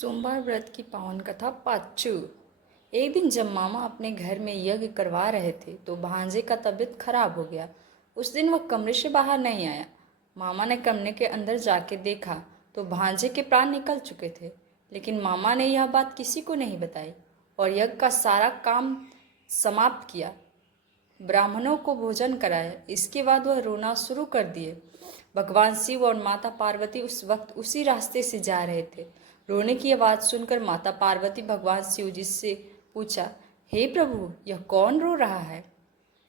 सोमवार व्रत की पावन कथा पाँचू। एक दिन जब मामा अपने घर में यज्ञ करवा रहे थे तो भांजे का तबीयत खराब हो गया। उस दिन वह कमरे से बाहर नहीं आया। मामा ने कमरे के अंदर जाके देखा तो भांजे के प्राण निकल चुके थे, लेकिन मामा ने यह बात किसी को नहीं बताई और यज्ञ का सारा काम समाप्त किया। ब्राह्मणों को भोजन कराया। इसके बाद वह रोना शुरू कर दिए। भगवान शिव और माता पार्वती उस वक्त उसी रास्ते से जा रहे थे। रोने की आवाज़ सुनकर माता पार्वती भगवान शिव जी से पूछा, हे प्रभु, यह कौन रो रहा है?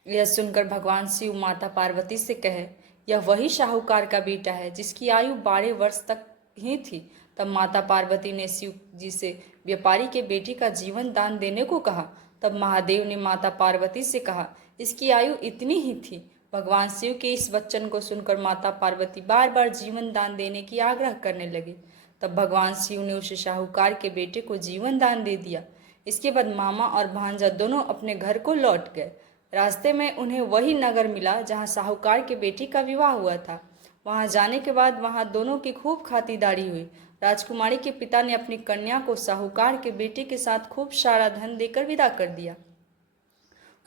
यह सुनकर भगवान शिव माता पार्वती से कहे, यह वही शाहूकार का बेटा है जिसकी आयु 12 वर्ष तक ही थी। तब माता पार्वती ने शिव जी से व्यापारी के बेटे का जीवन दान देने को कहा। तब महादेव ने माता पार्वती से कहा, इसकी आयु इतनी ही थी। भगवान शिव के इस वचन को सुनकर माता पार्वती बार बार जीवन दान देने की आग्रह करने लगी। तब भगवान शिव ने उस शाहूकार के बेटे को जीवन दान दे दिया। इसके बाद मामा और भांजा दोनों अपने घर को लौट गए। रास्ते में उन्हें वही नगर मिला जहाँ साहूकार के बेटे का विवाह हुआ था। वहाँ जाने के बाद वहाँ दोनों की खूब खातिरदारी हुई। राजकुमारी के पिता ने अपनी कन्या को साहूकार के बेटे के साथ खूब सारा धन देकर विदा कर दिया।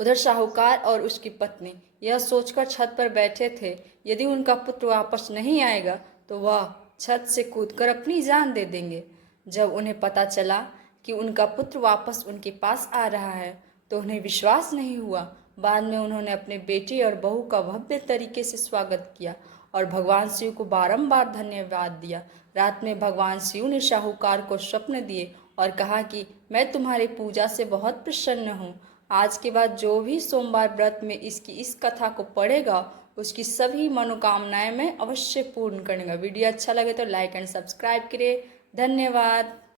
उधर साहूकार और उसकी पत्नी यह सोचकर छत पर बैठे थे, यदि उनका पुत्र वापस नहीं आएगा तो वह छत से कूदकर अपनी जान दे देंगे। जब उन्हें पता चला कि उनका पुत्र वापस उनके पास आ रहा है तो उन्हें विश्वास नहीं हुआ। बाद में उन्होंने अपने बेटे और बहू का भव्य तरीके से स्वागत किया और भगवान शिव को बारंबार धन्यवाद दिया। रात में भगवान शिव ने साहूकार को स्वप्न दिए और कहा कि मैं तुम्हारी पूजा से बहुत प्रसन्न हूँ। आज के बाद जो भी सोमवार व्रत में इस कथा को पढ़ेगा उसकी सभी मनोकामनाएं मैं अवश्य पूर्ण करूँगा। वीडियो अच्छा लगे तो लाइक एंड सब्सक्राइब करें। धन्यवाद।